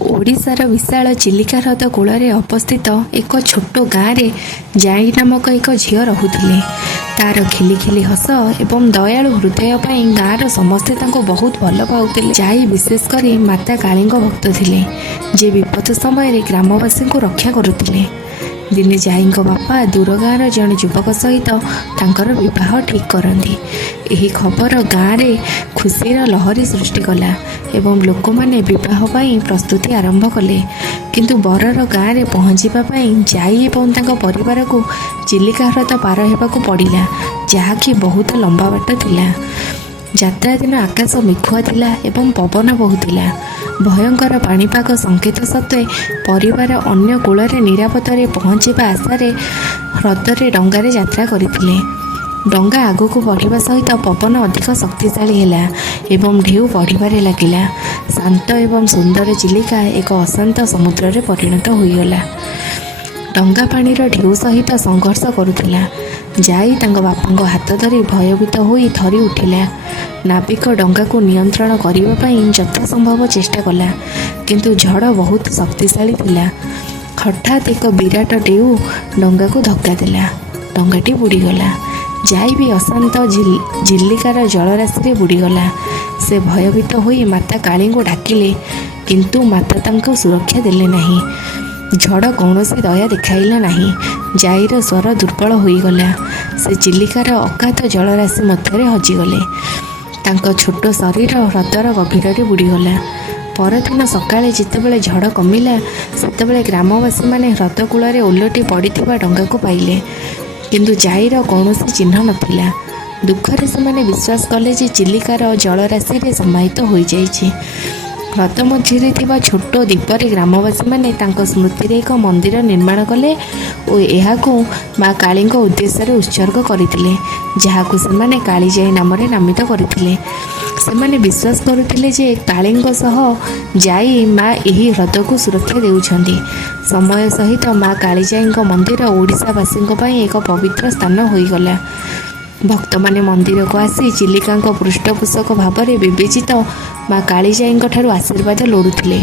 ओडिशार विशाल चिलिका ह्रद कूल अवस्थित एक छोट गाँव में जाई नामक एक झील रोले। तार खिलिखिली हस एवं दयालु हृदय गाँवर समस्ते बहुत भल पाते। जाई विशेषकर माता काली भक्त थे जे विपद समय ग्रामवासी को रक्षा करुले। दिने जाई बापा दूर गाँवर जड़े युवक सहित तांकर विवाह ठीक करती। यही खबर गाँव में खुशीर लहरी सृष्टि कला एवं लोक मैंने विवाह प्रस्तुति आरंभ कले। किंतु बरर गाँव में पहुँचापी जाई एवं तांको परिवार को चिलिका ह्रद पार होगा पड़ा, जहाँकि बहुत लंबा बाट थिला। यात्रा दिन आकाश मेघुआ थिला एवं पवन बहुला। भयंकर पाणीपाग संकेत सत्वे परिवार अन्य कूल निरापद पहुँचवा आशार ह्रदरे डंगार यात्रा करथिले। डंगा आगक बढ़िबा सहित पवन अधिक शक्तिशाली हैला एवं ढेउ बढ़िबारे लागिला। शांत एवं सुंदर चिलिका एक अशांत समुद्र रे परिणत होईगला। डंगा पानीर ढेउ सहित संघर्ष करुथिला। जाई तांको बापांको हाथ धरी भयभीत होई थरी उठिला। नाविक डंगा को नियंत्रण करने पई यथासंभव चेष्टा कला, किंतु झड़ बहुत शक्तिशाली थिला। हठात एक विराट ढेउ डंगा को धक्का देला। डंगाटी बुड़ीगला। जाई भी अशांत झिल्लिकार जलराशि रे बुड़ीगला। से भयभीत होई माता काली को डाकिले, किंतु माता तांको सुरक्षा देले नहीं। झड़ कौन से दया देखाइला नहीं। जाईर स्वर दुर्बल होईगला। से चिलिकार अगाध जलराशि मध्य हजिगले। तांको छोट शरीर ह्रदर गभीर बुड़ीगला। परदिन सकाळे जितेबाला झड़ कमिला सेतेबाला ग्रामवासी माने ह्रद कूल ओलटी पड़िथिबा डंगा को पाइले, किंतु जाईर कौन चिन्ह नथिला। दुखरे से विश्वास कले जे चिलिकार जलराशि रे समाहित हो जाइछि। ह्रद मझिरे थिबा छोट द्वीपर ग्रामवासी माने तांको स्मृति रे एक मंदिर निर्माण कले और एहाकू माँ काली उद्देश्य उत्सर्ग करथिले, जहाकू सेमाने कालीजाई नाम रे नामित करथिले। सेमाने विश्वास करुथिले जे काली सह जाई माँ एही ह्रद को सुरक्षा देउछंती। समय सहित माँ कालीजाई मंदिर ओडिशावासी पई एक पवित्र स्थान होईगला। भक्त माने मंदिर को आसी चिलिका पृष्ठपोषक भाव में विवेचित माँ कालीजाई ठारू आशीर्वाद लोड़ुथिले।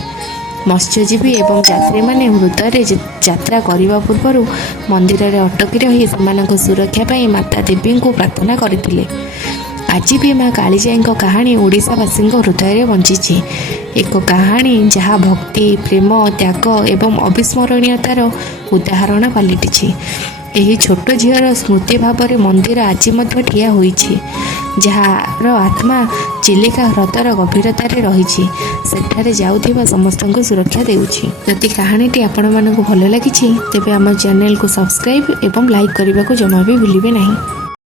मत्स्यजीवी एवं यात्री माने हृदय यात्रा करने पूर्व मंदिर में अटकी रही से सुरक्षा पाई माता देवी को प्रार्थना करथिले। आज भी माँ कालीजाई कहानी ओडिशावासी हृदय में बंची। एक कहानी जहाँ भक्ति प्रेम त्याग एवं अविस्मरणीयतार उदाहरण पलटिछि। यही छोट झीर स्मृति भाव में मंदिर आज ठिया होइछि, जार आत्मा चिलिका ह्रदर गभीरतार रही सेठारे जाउथिबा समस्तଙ୍କୁ सुरक्षा देउछि। जदि कहानीटी आपण मानकु भल लागिछि तेबे आम चैनल को सब्सक्राइब एवं लाइक करने को जमा भी भूलिबे नहीं।